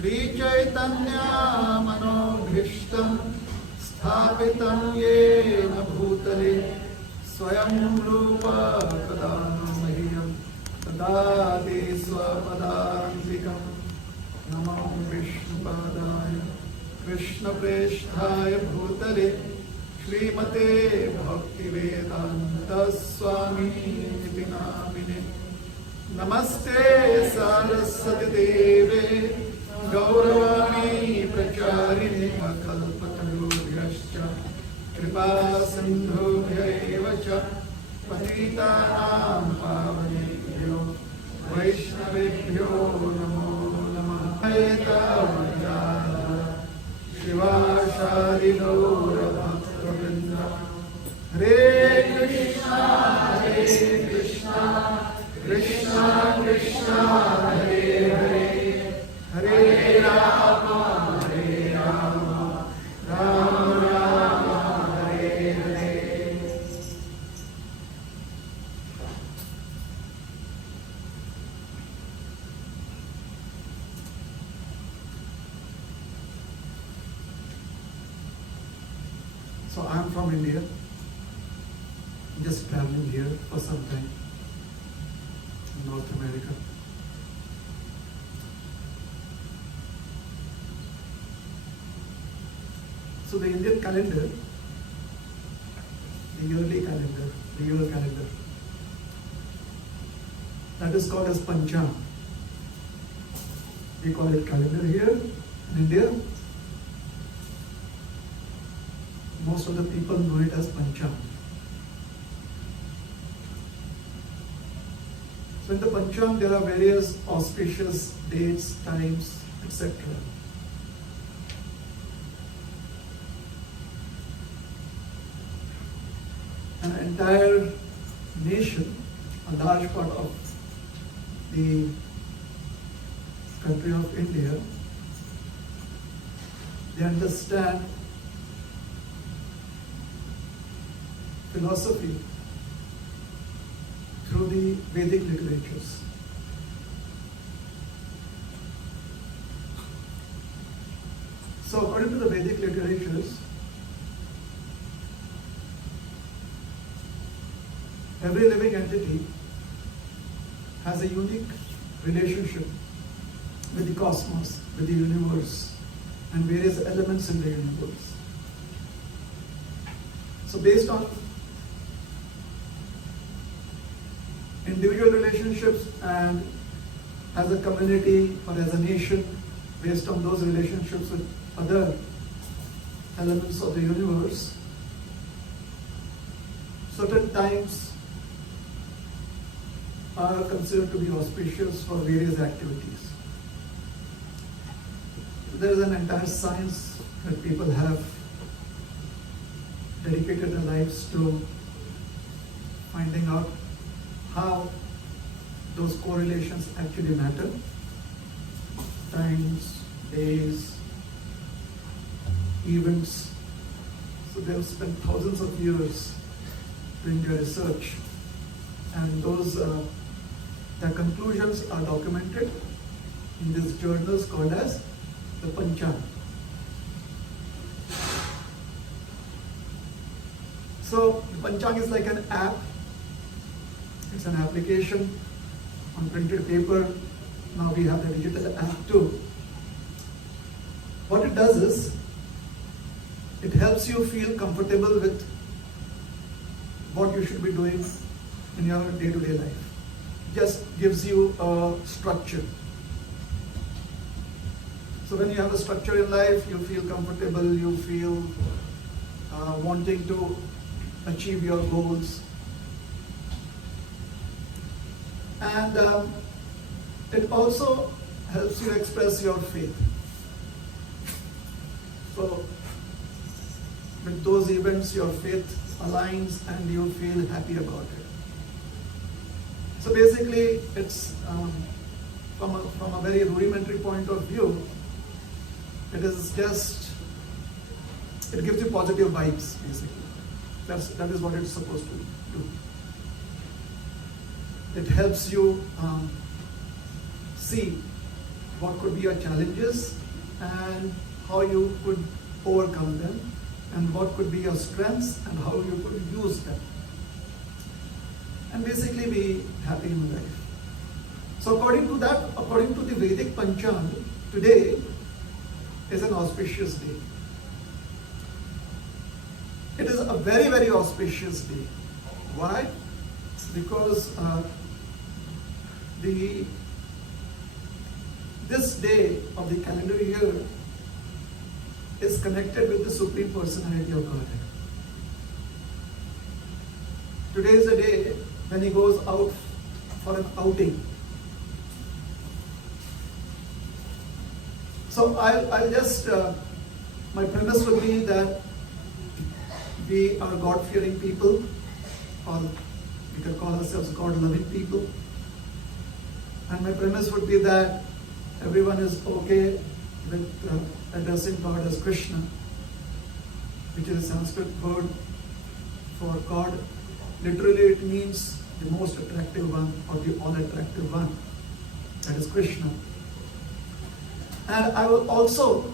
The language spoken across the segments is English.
श्रीचैतन्य मनोभीष्टं स्थापितं येन भूतले स्वयं रूप कदा मह्यं ददाति स्वपदान्तिकं नमो विष्णुपादाय कृष्णप्रेष्ठाय भूतले श्रीमते भक्तिवेदान्त स्वामिनिति नामिने नमस्ते सरस्वती देवे गौरवाणी प्रचारिणे कल्पतरुभ्यश्च कृपा सिन्धुभ्यैव च पतितानां पावनेभ्यो वैष्णवेभ्यो नमो नमः। शिवाशारिगौरभक्तवृन्द हरे Krishna Krishna Krishna Hare Hare Hare Ram Ram Ram Hare Hare. So I'm from India, just traveling here for some time in North America. So the Indian calendar, the yearly calendar, the year calendar, that is called as Pancham. We call it calendar here in India. Most of the people know it as Pancham. So in the Pancham there are various auspicious dates, times, etc. An entire nation, a large part of the country of India, they understand philosophy through the Vedic literatures. So according to the Vedic literatures, every living entity has a unique relationship with the cosmos, with the universe, and various elements in the universe. So based on individual relationships and as a community or as a nation, based on those relationships with other elements of the universe, certain times are considered to be auspicious for various activities. There is an entire science that people have dedicated their lives to finding out how those correlations actually matter. Times, days, events. So they have spent thousands of years doing their research, and those their conclusions are documented in these journals called as the Pancham. So the Panchang is like an app. It's an application on printed paper. Now we have the digital app too. What it does is, it helps you feel comfortable with what you should be doing in your day-to-day life. Just gives you a structure. So when you have a structure in life, you feel comfortable, you feel wanting to achieve your goals. And it also helps you express your faith. So with those events, your faith aligns and you feel happy about it. So basically, it's from a very rudimentary point of view, it is just, it gives you positive vibes, basically. That is what it's supposed to do. It helps you see what could be your challenges and how you could overcome them, and what could be your strengths and how you could use them, and basically be happy in life. So according to the Vedic Panchang, today is an auspicious day. It is a very, very auspicious day. Why? Because this day of the calendar year is connected with the Supreme Personality of Godhead. Today is the day when he goes out for an outing. So I'll just, my premise would be that we are God-fearing people, or we can call ourselves God-loving people. And my premise would be that everyone is okay with addressing God as Krishna, which is a Sanskrit word for God. Literally it means the most attractive one, or the all-attractive one. That is Krishna. And I will also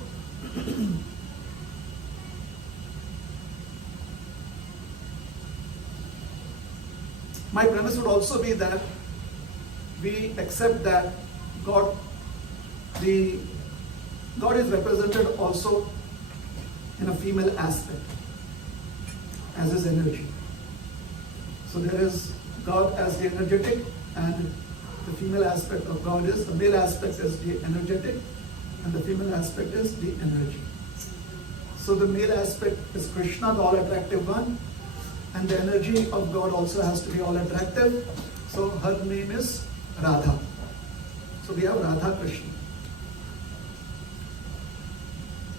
my premise would also be that we accept that God is represented also in a female aspect as his energy. So there is God as the energetic, and the female aspect of God is, the male aspect is the energetic, and the female aspect is the energy. So the male aspect is Krishna, the all-attractive one, and the energy of God also has to be all-attractive. So her name is Radha. So we have Radha Krishna.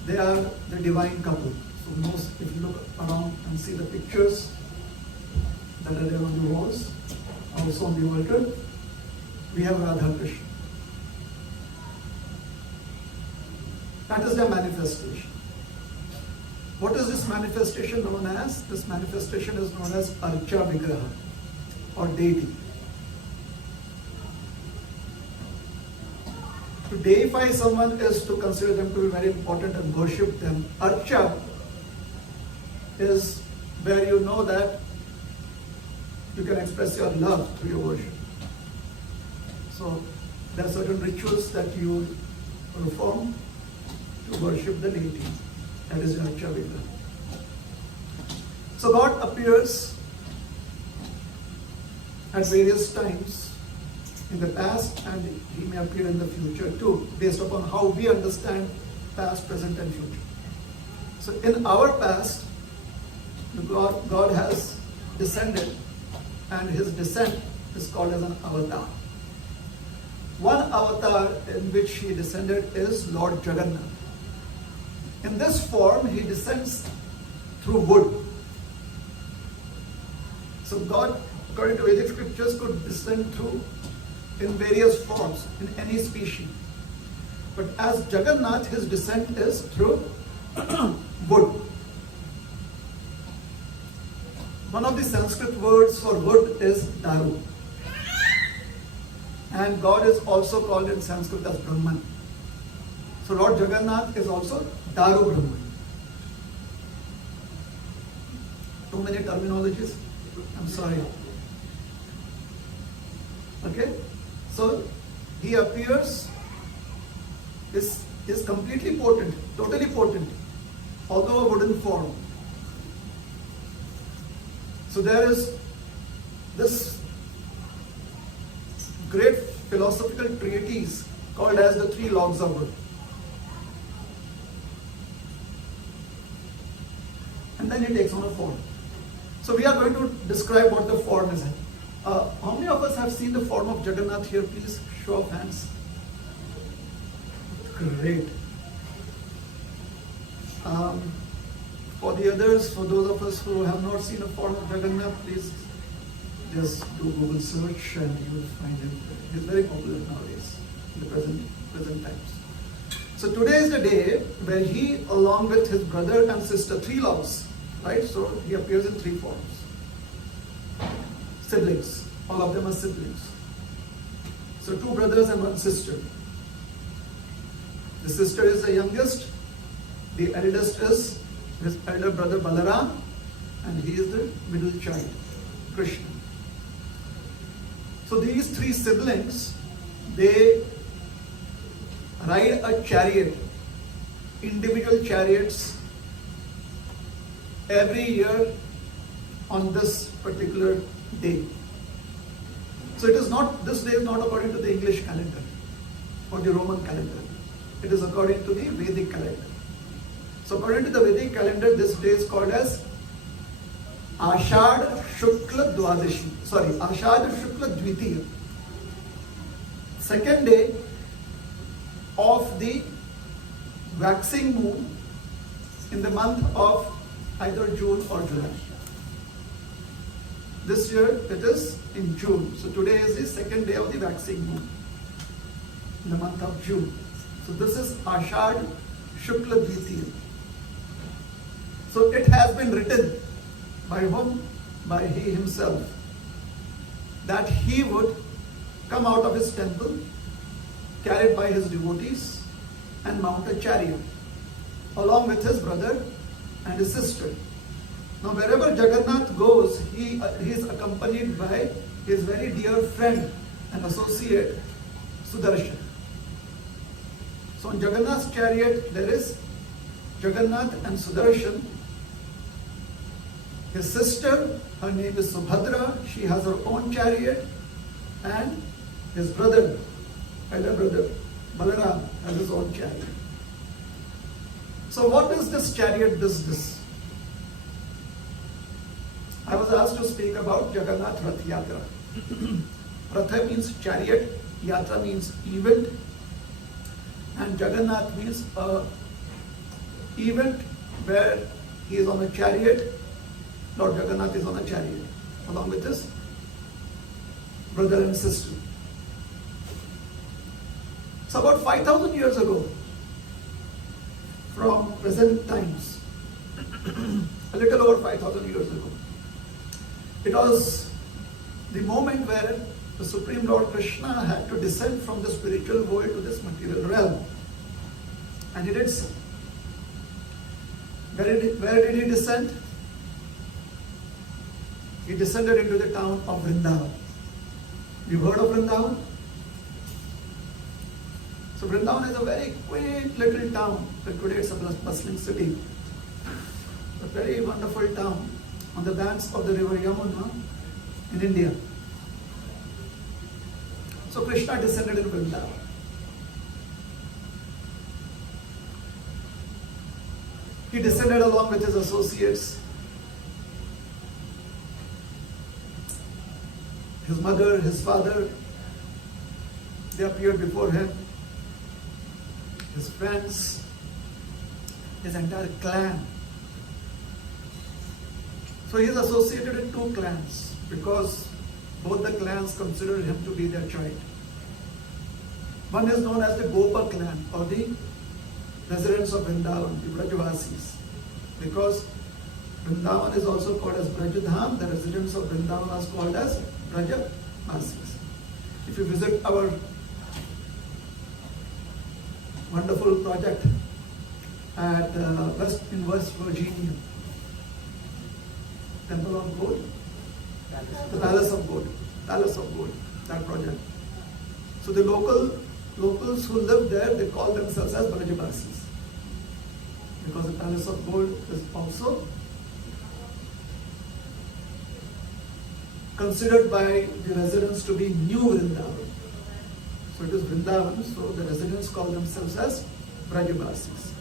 They are the divine couple. So if you look around and see the pictures that are there on the walls, also on the altar, we have Radha Krishna. That is their manifestation. What is this manifestation known as? This manifestation is known as Archa Vigraha, or deity. To deify someone is to consider them to be very important and worship them. Archa is where you know that you can express your love through your worship. So there are certain rituals that you perform to worship the deity. That is Archa Vigraha. So God appears at various times in the past, and he may appear in the future too, based upon how we understand past, present and future. So in our past, God has descended, and his descent is called as an avatar. One avatar in which he descended is Lord Jagannath. In this form, he descends through wood. So God, according to Vedic scriptures, could descend through in various forms, in any species. But as Jagannath, his descent is through wood. One of the Sanskrit words for wood is daru. And God is also called in Sanskrit as Brahman. So Lord Jagannath is also Daru Brahman. Too many terminologies? I'm sorry. Okay? So he appears, is completely potent, totally potent, although a wooden form. So there is this great philosophical treatise called as the Three Logs of Wood. And then it takes on a form. So we are going to describe what the form is. How many of us have seen the form of Jagannath here? Please show of hands. Great. For the others, for those of us who have not seen a form of Jagannath, please just do Google search and you will find him. He is very popular nowadays in the present times. So today is the day where he, along with his brother and sister, three logs, right? So he appears in three forms. Siblings, all of them are siblings. So two brothers and one sister. The sister is the youngest. The eldest is his elder brother Balaram, and he is the middle child, Krishna. So these three siblings, they ride a chariot, individual chariots, every year on this particular day. So it is not, this day is not according to the English calendar or the Roman calendar. It is according to the Vedic calendar. So according to the Vedic calendar, this day is called as Ashad Shukla Dwadashi. Ashad Shukla Dvitiya. Second day of the waxing moon in the month of either June or July. This year it is in June. So today is the second day of the waxing moon in the month of June. So this is Ashad Shukla Dvitiya. So it has been written by whom? By he himself, that he would come out of his temple carried by his devotees and mount a chariot along with his brother and his sister. Now wherever Jagannath goes, he is accompanied by his very dear friend and associate Sudarshan. So on Jagannath's chariot there is Jagannath and Sudarshan. His sister, her name is Subhadra, she has her own chariot, and his brother, elder brother, Balaram, has his own chariot. So what is this chariot business? I was asked to speak about Jagannath Rath Yatra. Ratha means chariot, Yatra means event, and Jagannath means event where he is on a chariot. Lord Jagannath is on a chariot along with his brother and sister. So about 5,000 years ago, from present times, a little over 5,000 years ago, it was the moment where the Supreme Lord Krishna had to descend from the spiritual world to this material realm. And he did so. Where did he descend? He descended into the town of Vrindavan. You've heard of Vrindavan? So Vrindavan is a very quaint little town, but today it's a bustling city. A very wonderful town on the banks of the river Yamuna in India. So Krishna descended in Vrindavan. He descended along with his associates. His mother, his father, they appeared before him. His friends, his entire clan. So he is associated with two clans because both the clans consider him to be their child. One is known as the Gopa clan, or the residents of Vrindavan, the Brajavasis, because Vrindavan is also called as Brajadham. The residents of Vrindavan are called as Brajavasis. If you visit our wonderful project at West Virginia, Temple of Gold, the Palace of Gold, that project. So the locals who live there, they call themselves as Brajavasis, because the Palace of Gold is also considered by the residents to be New Vrindavan. So it is Vrindavan, so the residents call themselves as Brajavasis.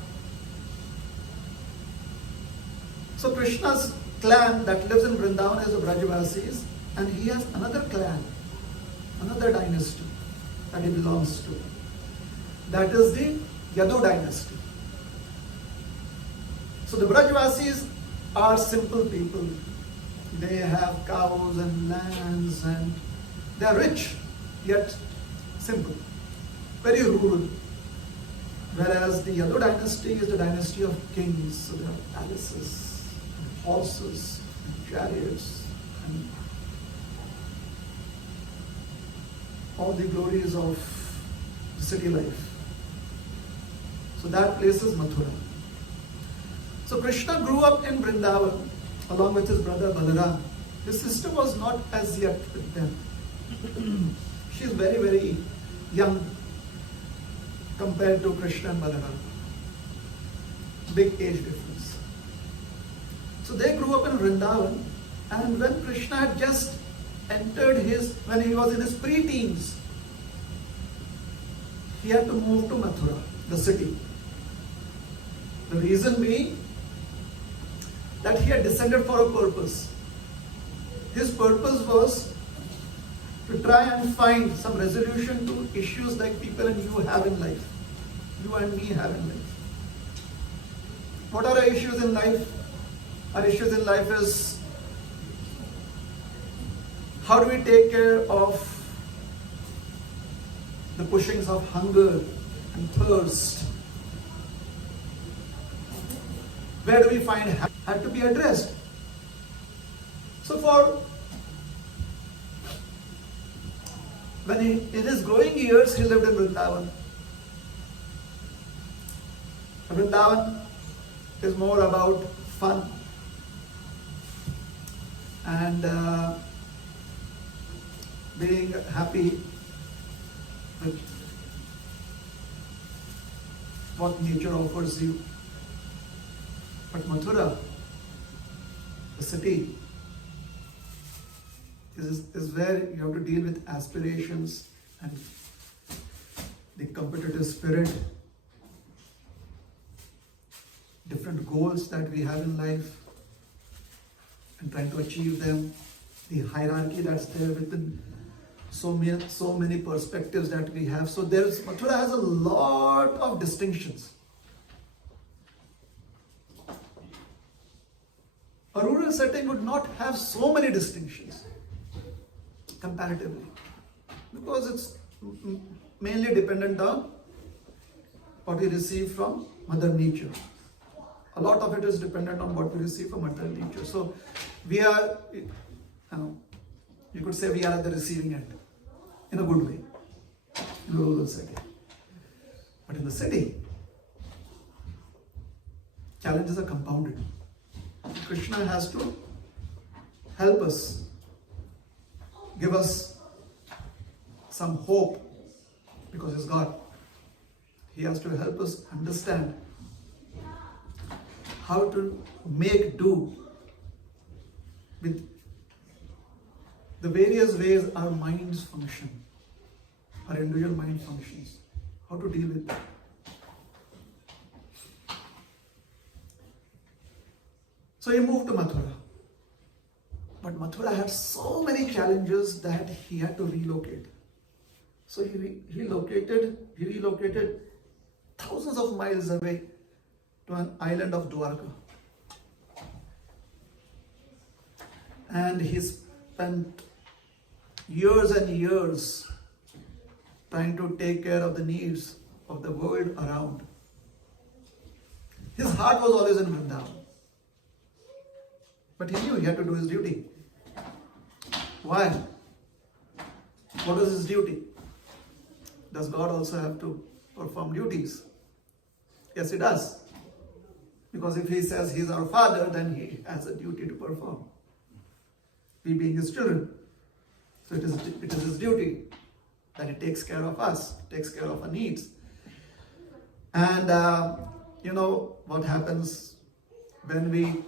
So Krishna's clan that lives in Vrindavan is the Brajavasis, and he has another clan, another dynasty that he belongs to. That is the Yadu dynasty. So the Brajavasis are simple people. They have cows and lands and they are rich, yet simple, very rural. Whereas the Yadu dynasty is the dynasty of kings. So there are palaces, and horses, and chariots, and all the glories of city life. So that place is Mathura. So Krishna grew up in Vrindavan along with his brother Balaram. His sister was not as yet with them. She is very, very young compared to Krishna and Balaram. Big age difference. So they grew up in Vrindavan, and when Krishna had just entered when he was in his pre-teens, he had to move to Mathura, the city. The reason being that he had descended for a purpose. His purpose was to try and find some resolution to issues like people and you have in life. You and me have in life. What are our issues in life? Our issues in life is how do we take care of the pushings of hunger and thirst? Where do we find had to be addressed? So when in his growing years, he lived in Vrindavan. Vrindavan is more about fun and being happy with what nature offers you. But Mathura, the city, is where you have to deal with aspirations and the competitive spirit, different goals that we have in life and trying to achieve them, the hierarchy that's there within so many perspectives that we have. So Mathura has a lot of distinctions. A rural setting would not have so many distinctions comparatively, because it's mainly dependent on what we receive from Mother Nature. A lot of it is dependent on what we receive from Mother Nature. So we are, you could say we are at the receiving end in a good way in a rural setting. But in the city, challenges are compounded. Krishna has to help us, give us some hope, because he's God. He has to help us understand how to make do with the various ways our minds function, our individual mind functions, how to deal with that. So he moved to Mathura. But Mathura had so many challenges that he had to relocate. So he relocated thousands of miles away to an island of Dwarka. And he spent years and years trying to take care of the needs of the world around. His heart was always in Vrindavan. But he knew he had to do his duty. Why? What was his duty? Does God also have to perform duties? Yes, he does. Because if he says he's our father, then he has a duty to perform. We being his children. So it is his duty that he takes care of us, takes care of our needs. And you know what happens when we,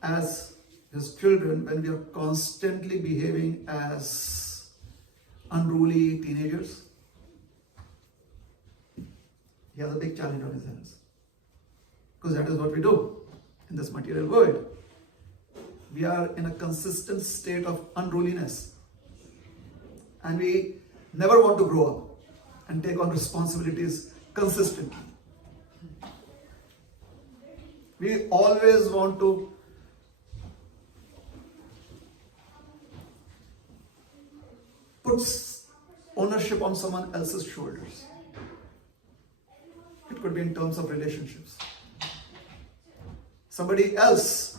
as his children, when we are constantly behaving as unruly teenagers? He has a big challenge on his hands. Because that is what we do in this material world. We are in a consistent state of unruliness. And we never want to grow up and take on responsibilities consistently. We always want to put ownership on someone else's shoulders. It could be in terms of relationships. Somebody else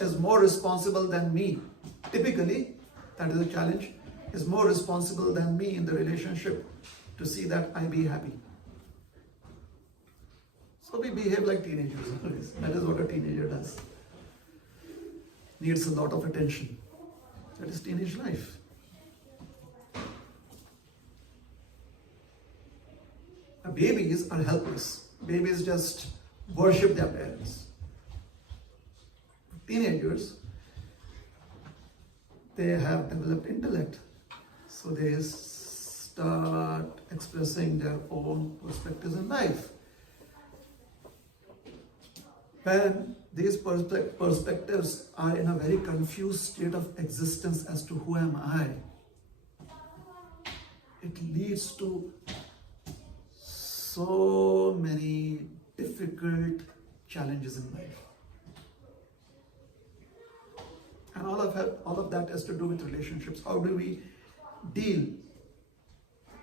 is more responsible than me. Typically, that is a challenge, is more responsible than me in the relationship to see that I be happy. So we behave like teenagers. That is what a teenager does. Needs a lot of attention. That is teenage life. Babies are helpless. Babies just worship their parents. Teenagers, they have developed intellect. So they start expressing their own perspectives in life. When these perspectives are in a very confused state of existence as to who am I, it leads to so many difficult challenges in life. And all of that has to do with relationships. How do we deal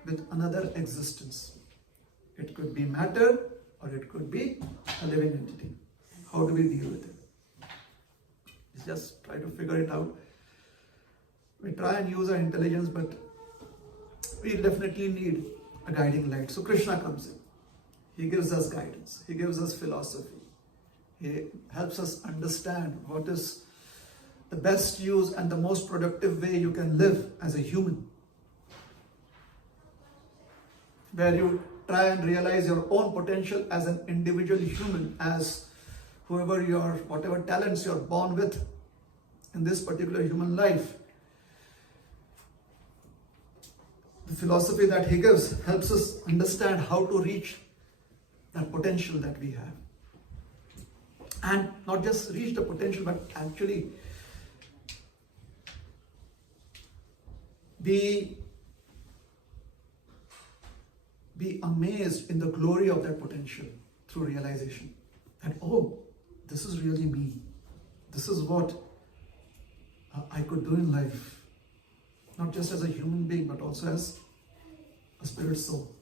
with another existence? It could be matter or it could be a living entity. How do we deal with it? Just try to figure it out. We try and use our intelligence, but we definitely need a guiding light. So Krishna comes in. He gives us guidance. He gives us philosophy. He helps us understand what is the best use and the most productive way you can live as a human. Where you try and realize your own potential as an individual human, as whatever talents you're born with in this particular human life. The philosophy that he gives helps us understand how to reach that potential that we have. And not just reach the potential, but actually be amazed in the glory of that potential through realization that, oh, this is really me. This is what I could do in life. Not just as a human being, but also as a spirit soul.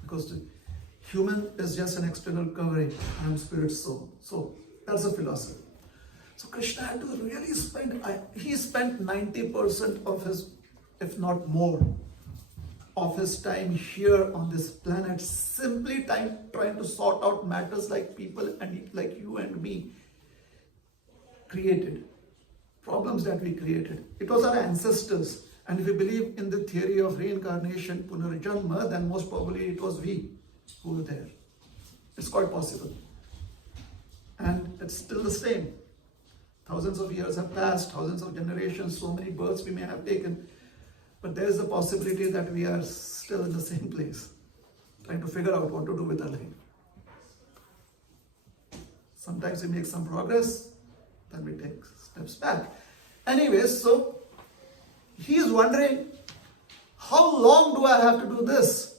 Because the human is just an external covering. I am spirit soul. So that's a philosophy. So Krishna had to really he spent 90% of his, if not more, of his time here on this planet, simply trying to sort out matters like people and like you and me created. Problems that we created. It was our ancestors. And if we believe in the theory of reincarnation, Punarjanma, then most probably it was we who were there. It's quite possible. And it's still the same. Thousands of years have passed, thousands of generations, so many births we may have taken. But there is a possibility that we are still in the same place, trying to figure out what to do with our life. Sometimes we make some progress, then we take steps back. Anyways, so he is wondering, how long do I have to do this?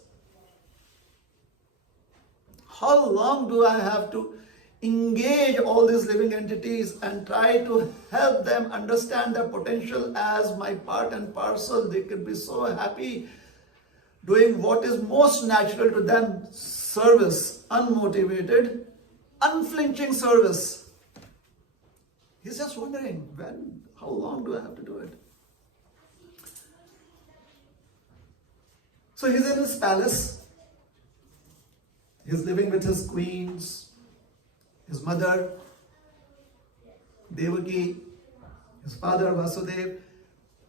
How long do I have to engage all these living entities and try to help them understand their potential as my part and parcel? They can be so happy doing what is most natural to them, service, unmotivated, unflinching service. He's just wondering, how long do I have to do it? So he's in his palace. He's living with his queens, his mother, Devaki, his father, Vasudev.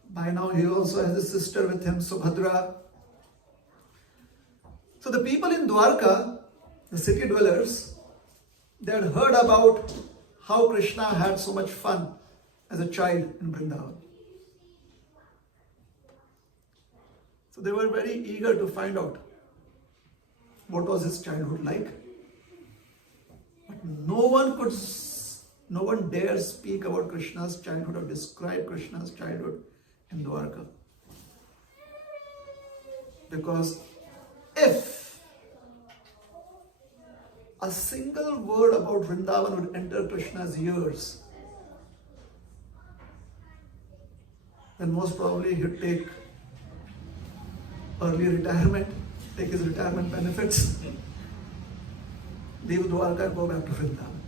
By now he also has a sister with him, Subhadra. So the people in Dwarka, the city dwellers, they had heard about how Krishna had so much fun as a child in Vrindavan. So they were very eager to find out what was his childhood like. But no one dares speak about Krishna's childhood or describe Krishna's childhood in Dwarka. Because if a single word about Vrindavan would enter Krishna's ears, then most probably he'd take early retirement, take his retirement benefits, leave Dwarka and go back to Vrindavan.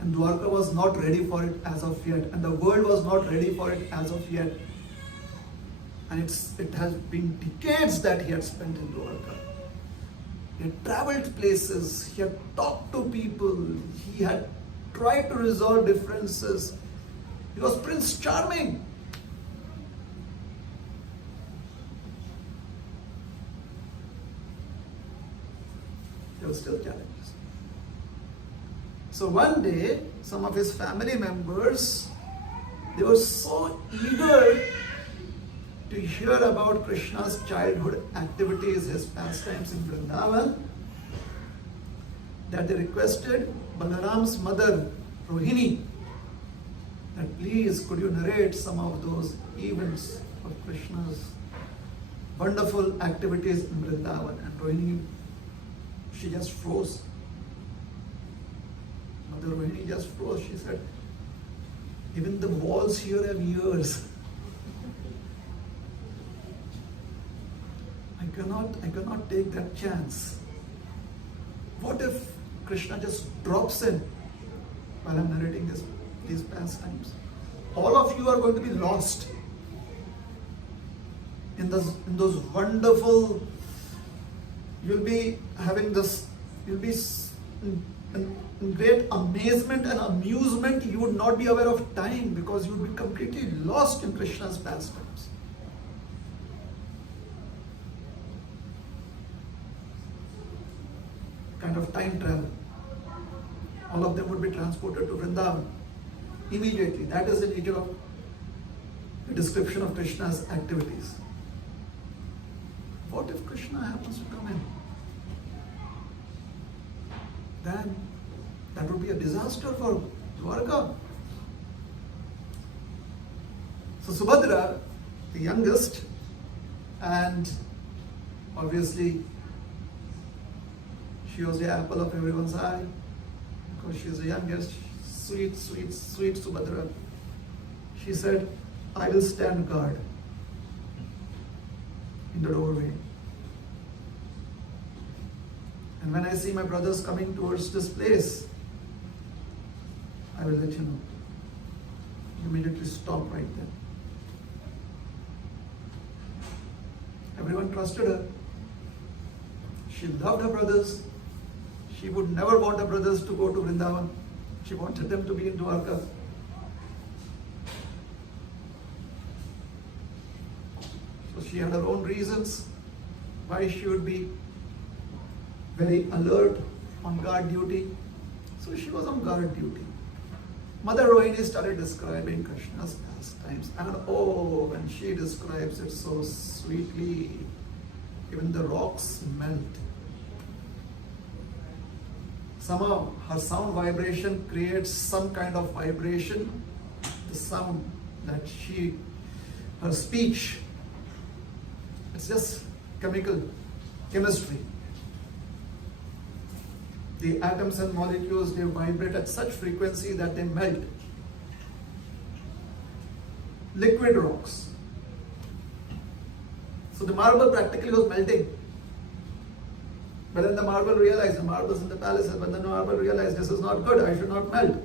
And Dwarka was not ready for it as of yet, and the world was not ready for it as of yet. And it has been decades that he had spent in Dwarka. He had traveled places, he had talked to people, he had tried to resolve differences. He was Prince Charming. There were still challenges. So one day, some of his family members, they were so eager to hear about Krishna's childhood activities, his pastimes in Vrindavan, that they requested Balaram's mother, Rohini, that please could you narrate some of those events of Krishna's wonderful activities in Vrindavan. And Rohini, she just froze. Mother Rohini just froze. She said, even the walls here have ears. I cannot take that chance. What if Krishna just drops in while I'm narrating these pastimes? All of you are going to be lost in those wonderful. You'll be having this. You'll be in great amazement and amusement. You would not be aware of time because you would be completely lost in Krishna's pastimes. Kind of time travel. All of them would be transported to Vrindavan immediately. That is the nature of the description of Krishna's activities. What if Krishna happens to come in? Then that would be a disaster for Dwarka. So Subhadra, the youngest, and obviously she was the apple of everyone's eye because she is the youngest, sweet Subhadra. She said, I will stand guard in the doorway. And when I see my brothers coming towards this place, I will let you know. Immediately stop right there. Everyone trusted her. She loved her brothers. She would never want her brothers to go to Vrindavan. She wanted them to be in Dwarka. So she had her own reasons why she would be very alert on guard duty. So she was on guard duty. Mother Rohini started describing Krishna's pastimes, and oh, when she describes it so sweetly, even the rocks melt. Somehow her sound vibration creates some kind of vibration. The sound that her speech, it's just chemistry. The atoms and molecules, they vibrate at such frequency that they melt. Liquid rocks. So the marble practically was melting. But then the marble realized, the marbles in the palaces, but then the marble realized this is not good, I should not melt.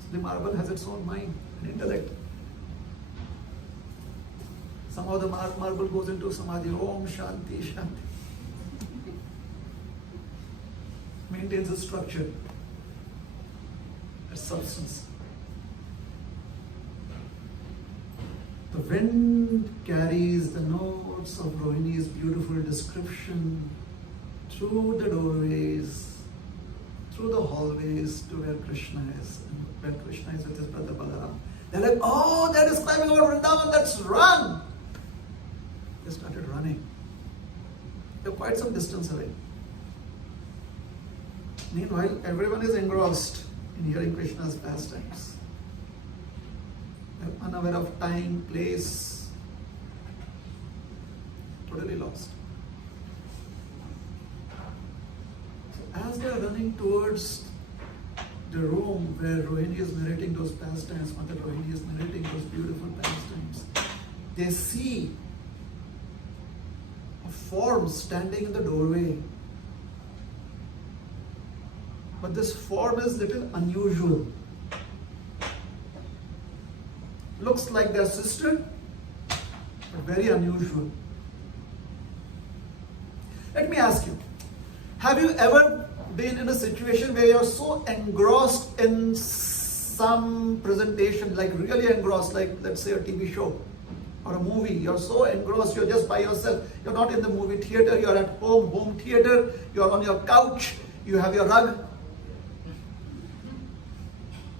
So the marble has its own mind and intellect. Somehow the marble goes into samadhi, Om Shanti Shanti. Maintains a structure, a substance. The wind carries the notes of Rohini's beautiful description through the doorways, through the hallways to where Krishna is, and where Krishna is with his brother Balaram. They're like, oh, they're describing about Vrindavan, let's run! They started running. They're quite some distance away. Meanwhile, everyone is engrossed in hearing Krishna's pastimes. They're unaware of time, place, totally lost. So as they are running towards the room where Rohini is narrating those pastimes, Mother Rohini is narrating those beautiful pastimes, they see a form standing in the doorway. But this form is little unusual. Looks like their sister, but very unusual. Let me ask you, have you ever been in a situation where you're so engrossed in some presentation, like really engrossed, like let's say a TV show or a movie, you're so engrossed, you're just by yourself, you're not in the movie theater, you're at home theater, you're on your couch, you have your rug,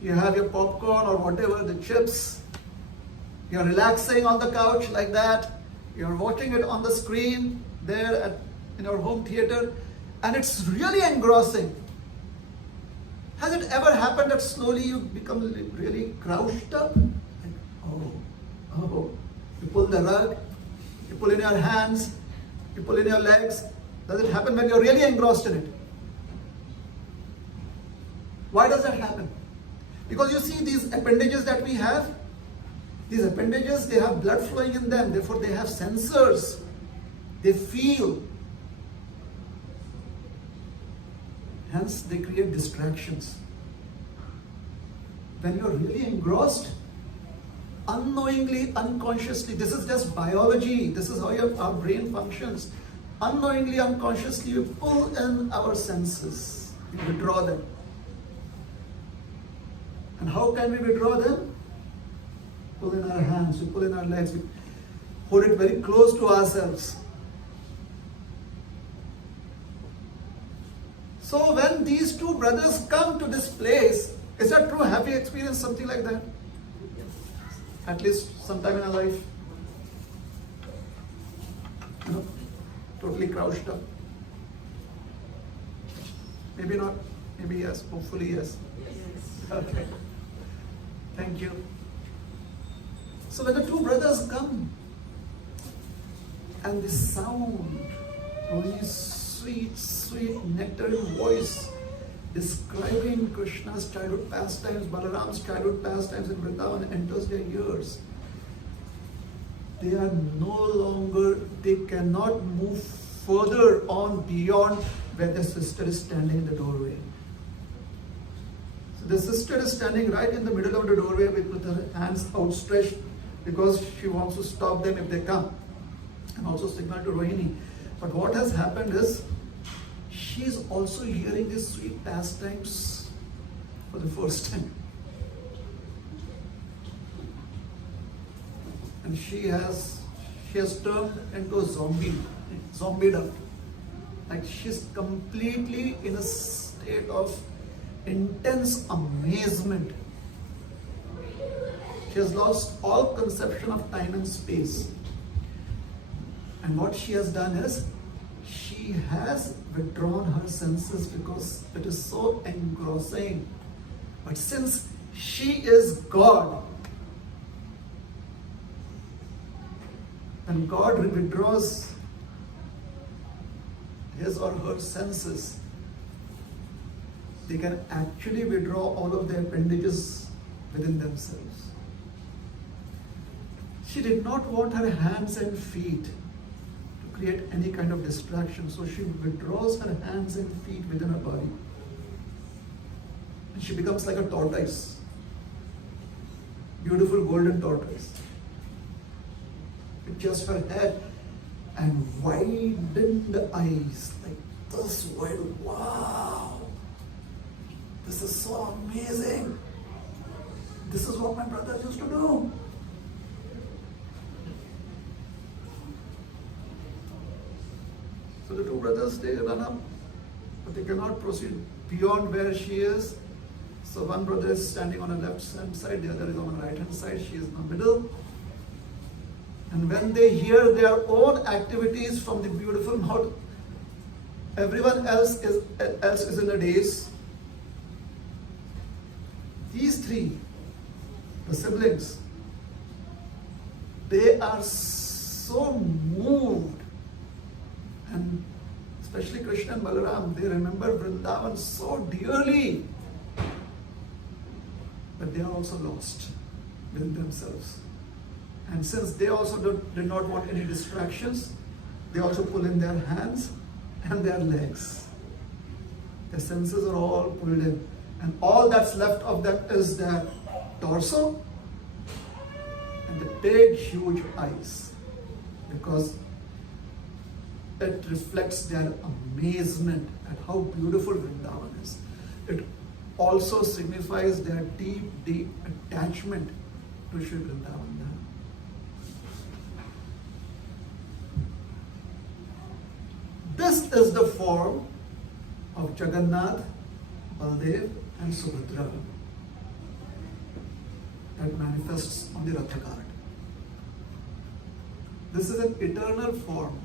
you have your popcorn or whatever, the chips, you're relaxing on the couch like that, you're watching it on the screen there in your home theater, and it's really engrossing. Has it ever happened that slowly you become really crouched up? Like, oh, you pull the rug, you pull in your hands, you pull in your legs. Does it happen when you're really engrossed in it? Why does that happen? Because you see these appendages that we have, these appendages, they have blood flowing in them, therefore they have sensors, they feel. Hence, they create distractions. When you're really engrossed, unknowingly, unconsciously, this is just biology, this is how our brain functions. Unknowingly, unconsciously, we pull in our senses, we withdraw them. And how can we withdraw them? Pull in our hands, we pull in our legs, we hold it very close to ourselves. So when these two brothers come to this place, is that true? Have you experienced something like that? At least sometime in our life? No? Totally crouched up? Maybe not, maybe yes, hopefully yes. Okay. Thank you. So when the two brothers come, and the sound, only sweet nectarine voice describing Krishna's childhood pastimes, Balaram's childhood pastimes in Vrindavan enters their ears. They are no longer, they cannot move further on beyond where their sister is standing in the doorway. So the sister is standing right in the middle of the doorway with her hands outstretched because she wants to stop them if they come, and also signal to Rohini. But what has happened is, she is also hearing these sweet pastimes for the first time. And she has turned into a zombied up. Like she's completely in a state of intense amazement. She has lost all conception of time and space. And what she has done is, she has withdrawn her senses because it is so engrossing. But since she is God, when God withdraws his or her senses, they can actually withdraw all of their appendages within themselves. She did not want her hands and feet to create any kind of distraction, so she withdraws her hands and feet within her body. And she becomes like a tortoise, beautiful golden tortoise, with just her head and widened eyes, like this wide. Wow, this is so amazing. This is what my brother used to do. So the two brothers, they run up, but they cannot proceed beyond where she is. So one brother is standing on the left hand side, the other is on the right hand side, she is in the middle. And when they hear their own activities from the beautiful mouth, everyone else is in a daze. These three, the siblings, they are so moved, and especially Krishna and Balaram, they remember Vrindavan so dearly, but they are also lost within themselves. And since they also did not want any distractions, they also pull in their hands and their legs. Their senses are all pulled in. And all that's left of them is their torso and the big, huge eyes. Because it reflects their amazement at how beautiful Vrindavan is. It also signifies their deep, deep attachment to Sri Vrindavan. This is the form of Jagannath, Baldev and Subhadra that manifests on the Ratha cart. This is an eternal form.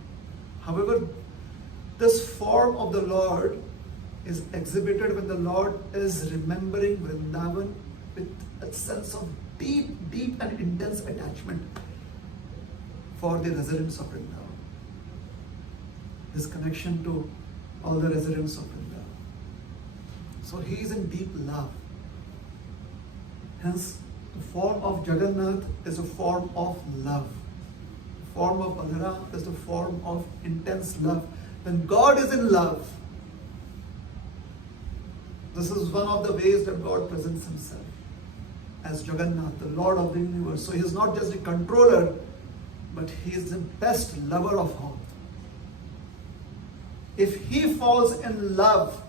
However, this form of the Lord is exhibited when the Lord is remembering Vrindavan with a sense of deep, deep and intense attachment for the residents of Vrindavan. His connection to all the residents of Vrindavan. So he is in deep love. Hence, the form of Jagannath is a form of love. The form of Balaram is the form of intense love. When God is in love, this is one of the ways that God presents himself as Jagannath, the Lord of the universe. So he is not just a controller, but he is the best lover of all. If he falls in love,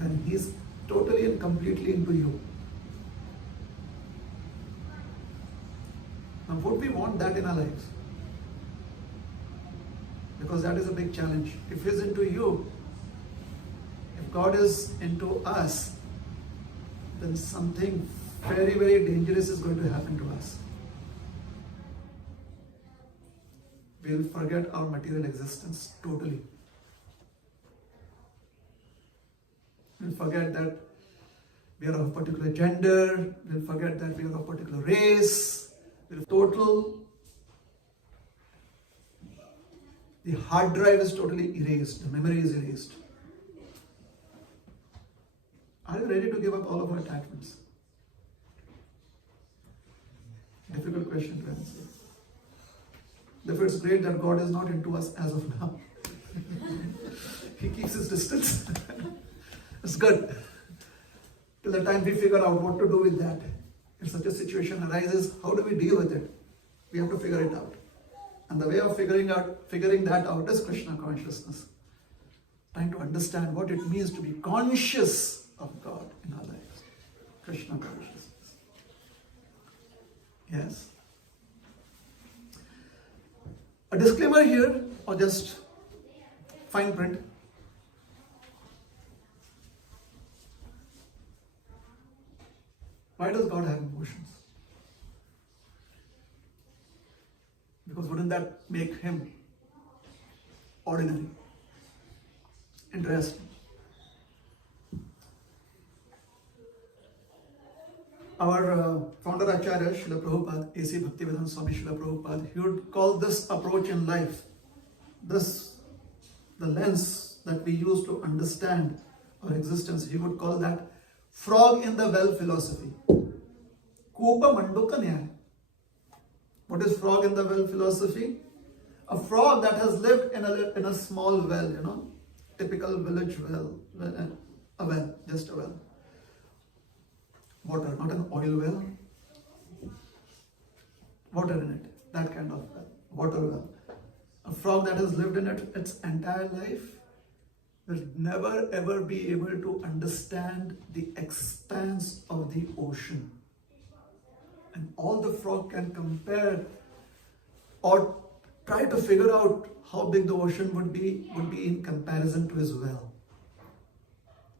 then he is totally and completely into you. Now, would we want that in our lives? Because that is a big challenge. If he is into you, if God is into us, then something very, very dangerous is going to happen to us. We will forget our material existence totally. We'll forget that we are of a particular gender. We'll forget that we are of a particular race. The hard drive is totally erased. The memory is erased. Are you ready to give up all of our attachments? Difficult question to answer. Therefore, it's great that God is not into us as of now. He keeps his distance. It's good. Till the time we figure out what to do with that. If such a situation arises, how do we deal with it? We have to figure it out. And the way of figuring that out is Krishna consciousness. Trying to understand what it means to be conscious of God in our lives. Krishna consciousness. Yes. A disclaimer here, or just fine print. Why does God have emotions? Because wouldn't that make him ordinary? Interesting. Our founder Acharya, Srila Prabhupada, A.C. Bhaktivedanta Swami Srila Prabhupada, he would call this approach in life, the lens that we use to understand our existence, he would call that frog in the well philosophy. Kupa Manduka Nyaya. What is frog in the well philosophy? A frog that has lived in a small well, typical village well, just a well. Water, not an oil well. Water in it, that kind of well, water well. A frog that has lived in it its entire life will never ever be able to understand the expanse of the ocean. And all the frog can compare or try to figure out how big the ocean would be in comparison to his well.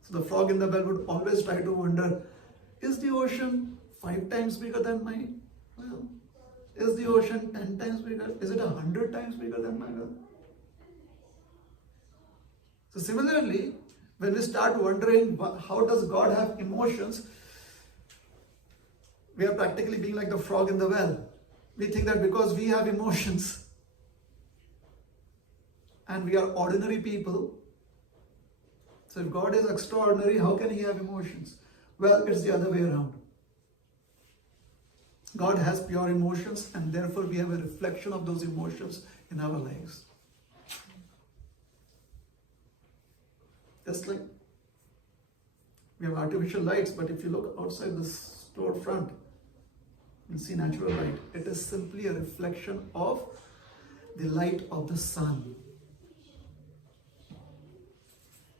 So the frog in the well would always try to wonder, is the ocean 5 times bigger than my well? Is the ocean 10 times bigger? Is it 100 times bigger than my well? So similarly, when we start wondering how does God have emotions, we are practically being like the frog in the well. We think that because we have emotions and we are ordinary people, so if God is extraordinary, how can he have emotions? Well, it's the other way around. God has pure emotions, and therefore we have a reflection of those emotions in our lives. Just like we have artificial lights, but if you look outside the storefront, You see natural light. It is simply a reflection of the light of the sun.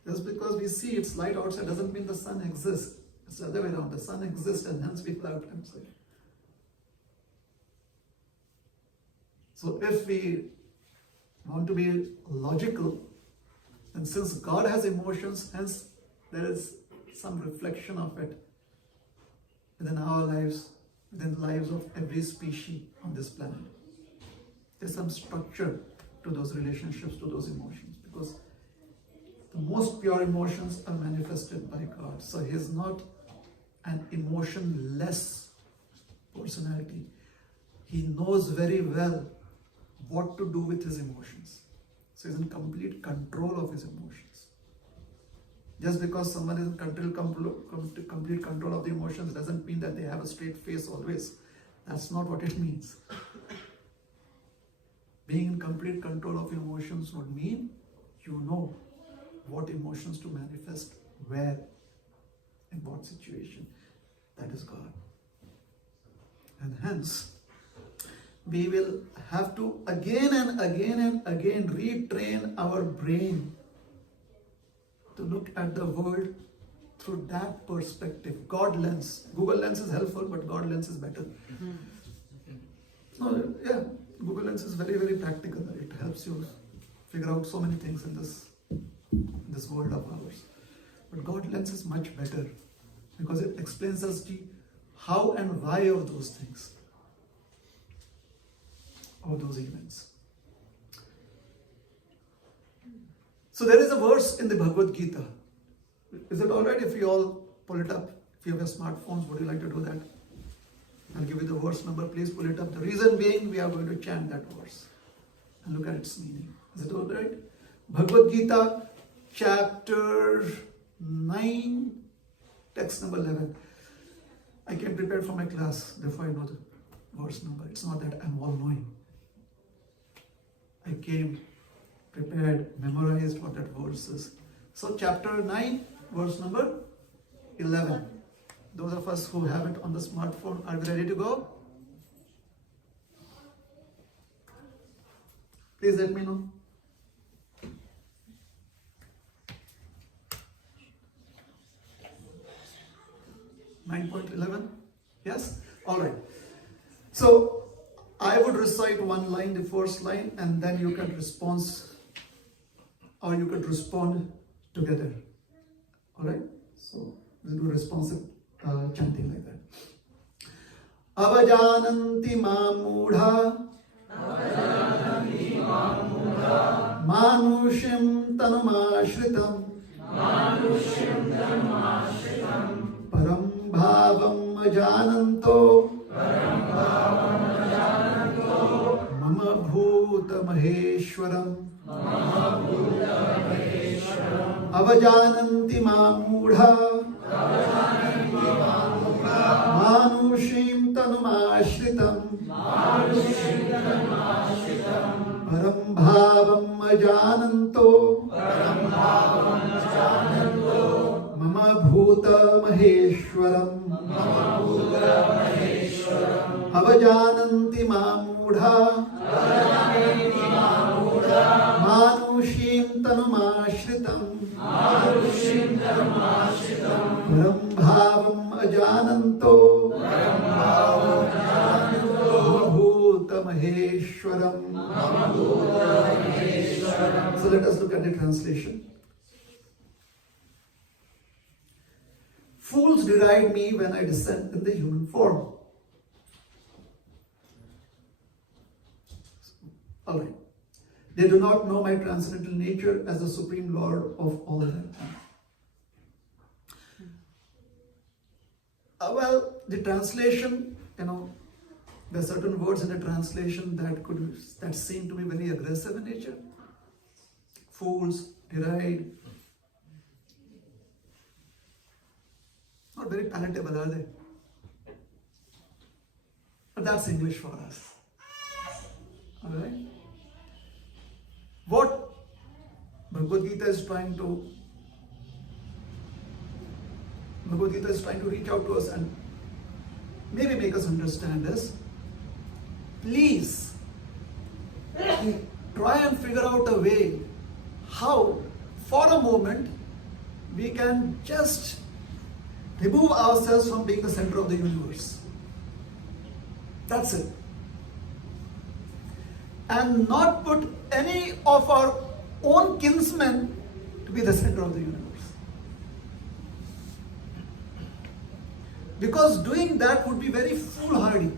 Just because we see its light outside doesn't mean the sun exists. It's the other way around. The sun exists and hence we have inside. So if we want to be logical, and since God has emotions, hence there is some reflection of it within our lives, within the lives of every species on this planet. There's some structure to those relationships, to those emotions, because the most pure emotions are manifested by God. So He is not an emotionless personality. He knows very well what to do with His emotions. So He's in complete control of His emotions. Just because someone is in complete control of the emotions doesn't mean that they have a straight face always. That's not what it means. Being in complete control of emotions would mean you know what emotions to manifest, where, in what situation. That is God. And hence, we will have to again and again retrain our brain to look at the world through that perspective. God lens. Google lens is helpful, but God lens is better. No, yeah, Google lens is very, very practical. It helps you figure out so many things in this world of ours. But God lens is much better because it explains us the how and why of those things, of those events. So there is a verse in the Bhagavad Gita. Is it alright if we all pull it up? If you have your smartphones, would you like to do that? I'll give you the verse number. Please pull it up. The reason being, we are going to chant that verse and look at its meaning. Is it alright? Bhagavad Gita, chapter 9, text number 11. I came prepared for my class, therefore I know the verse number. It's not that I'm all-knowing. I came prepared, memorized what that verse is. So chapter 9, verse number 11. Those of us who have it on the smartphone, are we ready to go? Please let me know. .11? Yes? Alright. So I would recite one line, the first line, and then you can respond, or you could respond together. Alright? So we'll do responsive chanting like that. Avajananti mamudha manushim tanumashritam param bhavam ajananto mama bhuta maheshwaram avajananti mamudha manushim tanumashritam param bhavam ajananto mama bhuta maheshwaram avajananti mamudha manushim tanumashritam param bhavam ajananto bhuta maheshwaram. So let us look at the translation. Fools deride me when I descend in the human form. Alright. They do not know my transcendental nature as the supreme Lord of all of them. Well, the translation, there are certain words in the translation that seem to be very aggressive in nature. Fools, deride. Not very palatable, are they? But that's English for us. Alright? What Bhagavad Gita is trying to reach out to us and maybe make us understand is, please try and figure out a way how, for a moment, we can just remove ourselves from being the center of the universe. That's it. And not put any of our own kinsmen to be the center of the universe. Because doing that would be very foolhardy.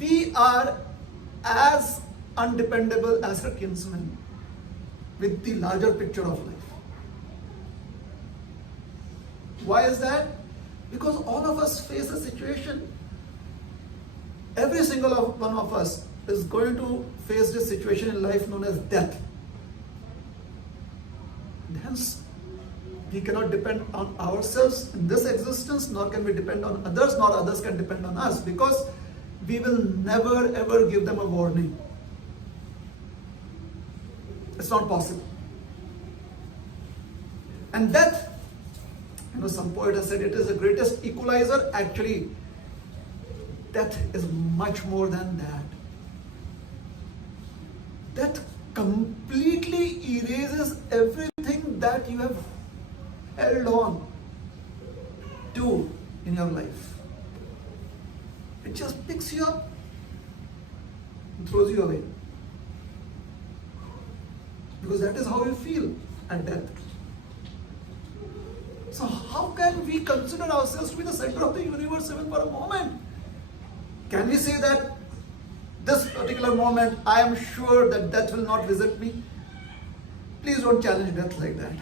We are as undependable as our kinsmen with the larger picture of life. Why is that? Because all of us face a situation. Every single one of us is going to face this situation in life known as death. And hence, we cannot depend on ourselves in this existence, nor can we depend on others, nor others can depend on us, because we will never ever give them a warning. It's not possible. And death, some poet has said it is the greatest equalizer. Actually, death is much more than that. Death completely erases everything that you have held on to in your life. It just picks you up and throws you away. Because that is how you feel at death. So how can we consider ourselves to be the center of the universe even for a moment? Can we say that this particular moment, I am sure that death will not visit me? Please don't challenge death like that.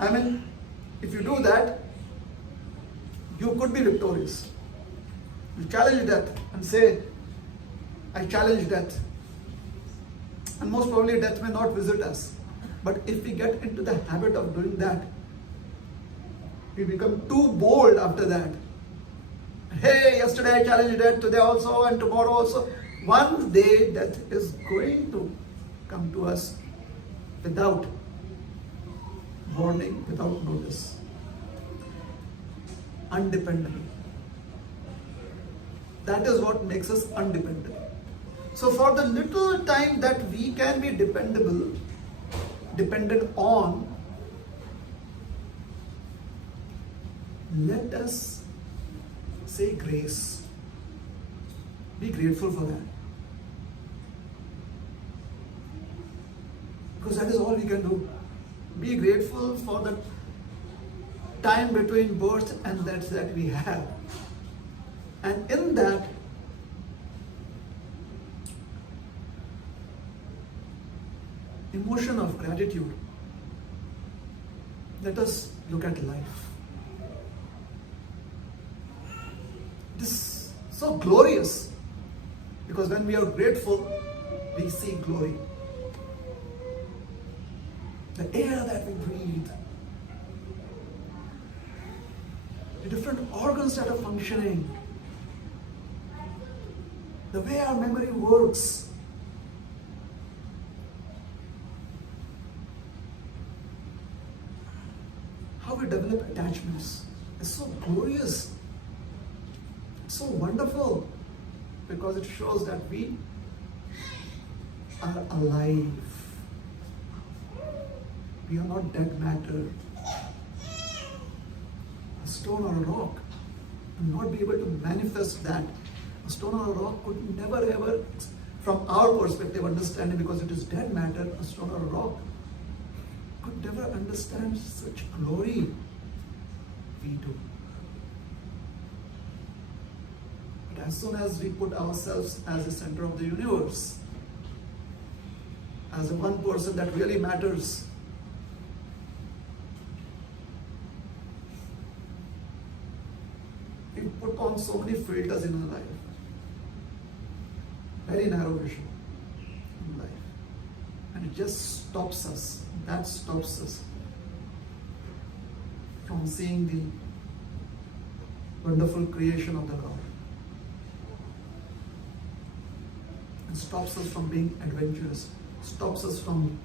I mean, if you do that, you could be victorious. You challenge death and say, I challenge death. And most probably death may not visit us. But if we get into the habit of doing that, we become too bold after that. Hey, yesterday I challenged death, today also and tomorrow also. One day death is going to come to us without warning, without notice. Undependable. That is what makes us undependent. So for the little time that we can be dependent on, let us say grace. Be grateful for that. Because that is all we can do. Be grateful for the time between birth and death that we have. And in that, emotion of gratitude, let us look at life. This is so glorious, because when we are grateful, we see glory. The air that we breathe, the different organs that are functioning, the way our memory works, how we develop attachments is so glorious, so wonderful, because it shows that we are alive. We are not dead matter. A stone or a rock will not be able to manifest that. A stone or a rock could never ever, from our perspective, understand it, because it is dead matter. A stone or a rock could never understand such glory. We do. But as soon as we put ourselves as the center of the universe, as the one person that really matters, we put on so many filters in our life. Very narrow vision in life. And it just stops us. That stops us from seeing the wonderful creation of the Lord. It stops us from being adventurous. Stops us from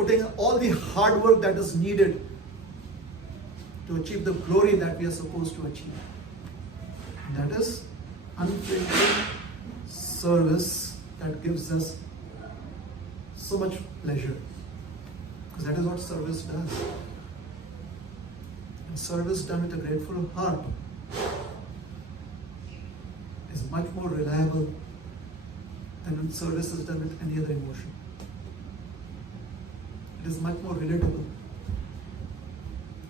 putting all the hard work that is needed to achieve the glory that we are supposed to achieve. That is unfailing service that gives us so much pleasure. Because that is what service does. And service done with a grateful heart is much more reliable than when service is done with any other emotion. It is much more relatable.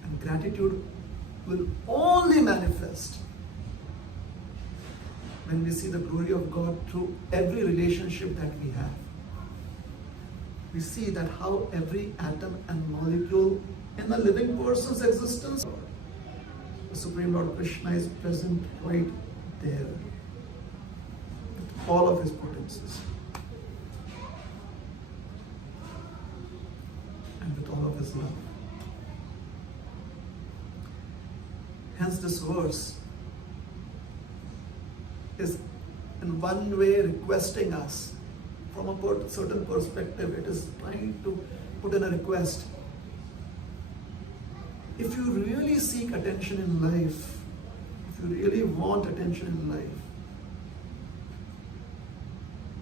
And gratitude will only manifest when we see the glory of God through every relationship that we have. We see that how every atom and molecule in a living person's existence, the Supreme Lord Krishna is present right there with all of his potencies and with all of his love. Hence this verse is in one way requesting us from a certain perspective. It is trying to put in a request. If you really seek attention in life, if you really want attention in life,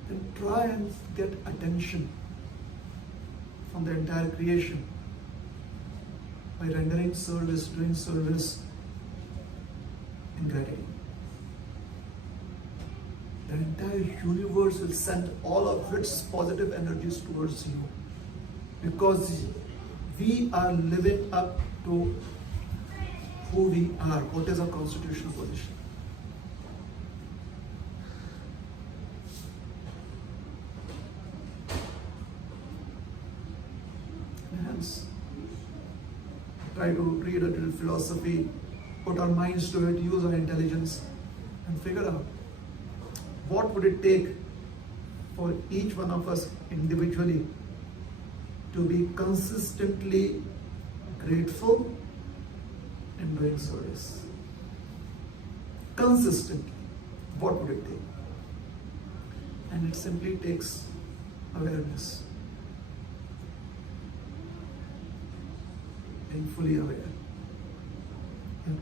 then try and get attention from the entire creation by rendering service, doing service in gratitude. The entire universe will send all of its positive energies towards you, because we are living up to who we are, what is our constitutional position. And hence, try to read a little philosophy, put our minds to it, use our intelligence, and figure out what would it take for each one of us individually to be consistently grateful and doing service. Consistently. What would it take? And it simply takes awareness. Being fully aware. Yeah.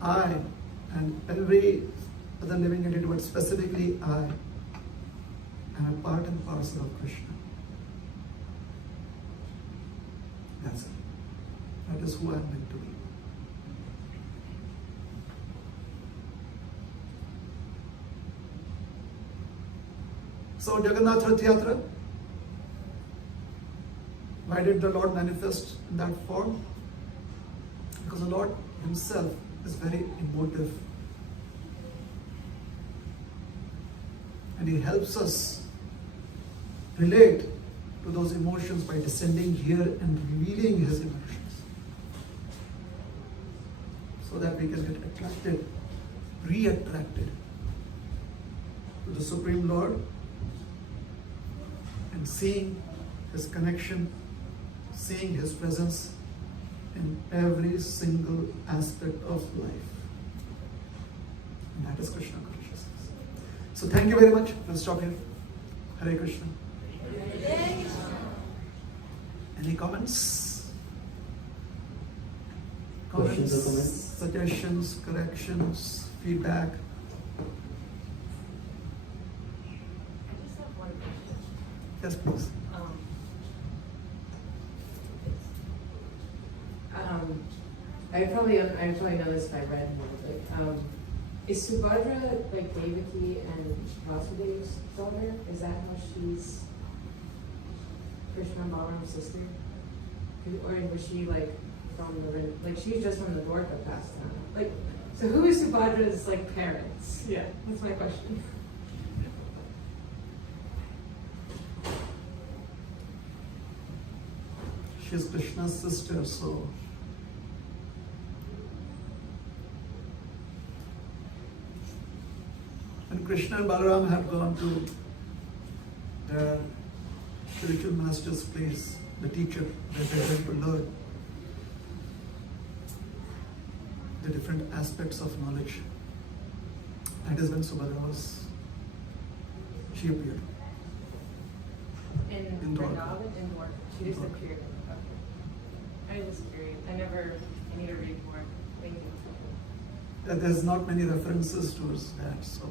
I and every other living entity, but specifically I am a part and parcel of Krishna. That's it. That is who I am meant to be. So Jagannath Rath Yatra, why did the Lord manifest in that form? Because the Lord himself is very emotive. And he helps us relate to those emotions by descending here and revealing his emotions, so that we can get attracted, re-attracted to the Supreme Lord and seeing his connection, seeing his presence in every single aspect of life. And that is Krishna consciousness. So thank you very much. We'll stop here. Hare Krishna. Any comments? Questions or comments? Suggestions, corrections, feedback? I just have one question. Yes, please. I probably know this if I read more, but is Subhadra like Devaki and Vasudev's daughter? Is that how she's Krishna and Balaram's sister? Or was she like from the she's just from the Dwarka pastime? Like, so who is Subhadra's like parents? Yeah, that's my question. She's Krishna's sister, so when Krishna and Balaram had gone to their spiritual master's place, the teacher that they went to learn the different aspects of knowledge, that is when she appeared. In In Dwarka. Vrindavan, You just appeared. Okay. I was just curious. I need to read more. Thank you. There's not many references to that, so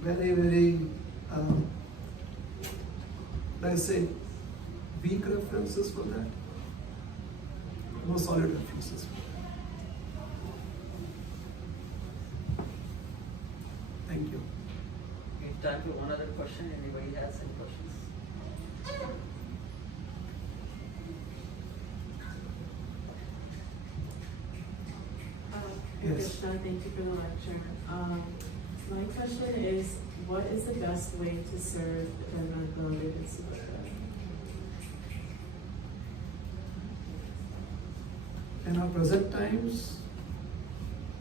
very, let's say, weak references for that. No solid references. Thank you. We have time for one other question. Anybody has any questions? Yes. Krishna, thank you for the lecture. My question is, what is the best way to serve Jagannath Baldev and Subhadra? In our present times,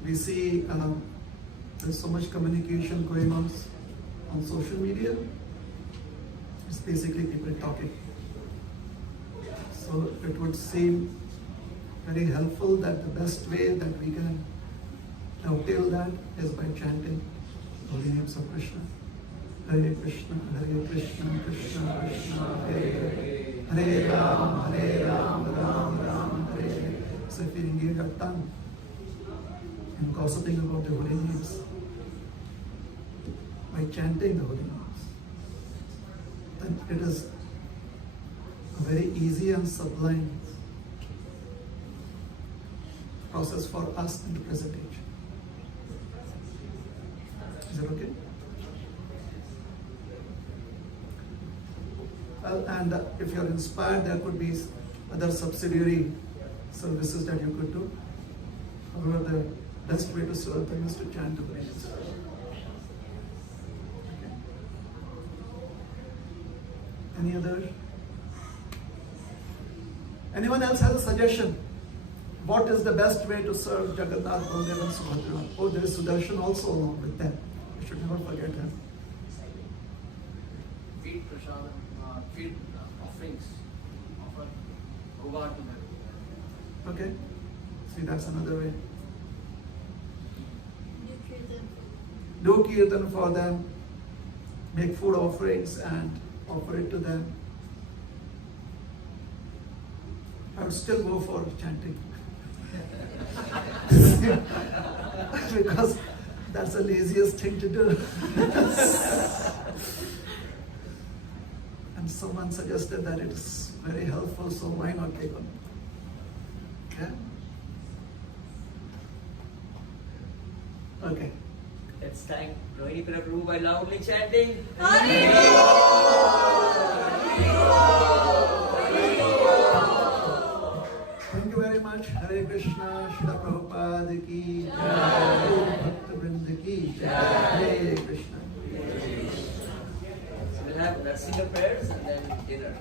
we see there's so much communication going on social media. It's basically people talking. So it would seem very helpful that the best way that we can obtain that is by chanting holy names of Krishna. Hare Krishna, Krishna Krishna, Hare Hare, Hare Ram, Ram Ram, Hare Hare. So if we engage our tongue in gossiping about the holy names, by chanting the holy names, then it is a very easy and sublime process for us in the present age. Is that okay? Well, and if you're inspired, there could be other subsidiary services that you could do. However, the best way to serve them is to chant the names. Okay. Any other? Anyone else has a suggestion? What is the best way to serve Jagannath, Baldev and Subhadra? Oh, there is Sudarshan also along with them. You should never forget him. Feed prasadam, feed offerings, offer bhoga to them. Okay? See, that's another way. Do kirtan for them, make food offerings and offer it to them. I would still go for chanting. Because that's the laziest thing to do. And someone suggested that it is very helpful, so why not take on? Yeah? Okay. Let's thank Rohini Prabhu by loudly chanting. Thank you very much. Hare Krishna, Srila Prabhupada ki jai, Bhakta Vrinda ki jai, Hare Krishna. So we'll have Narsinga prayers and then dinner.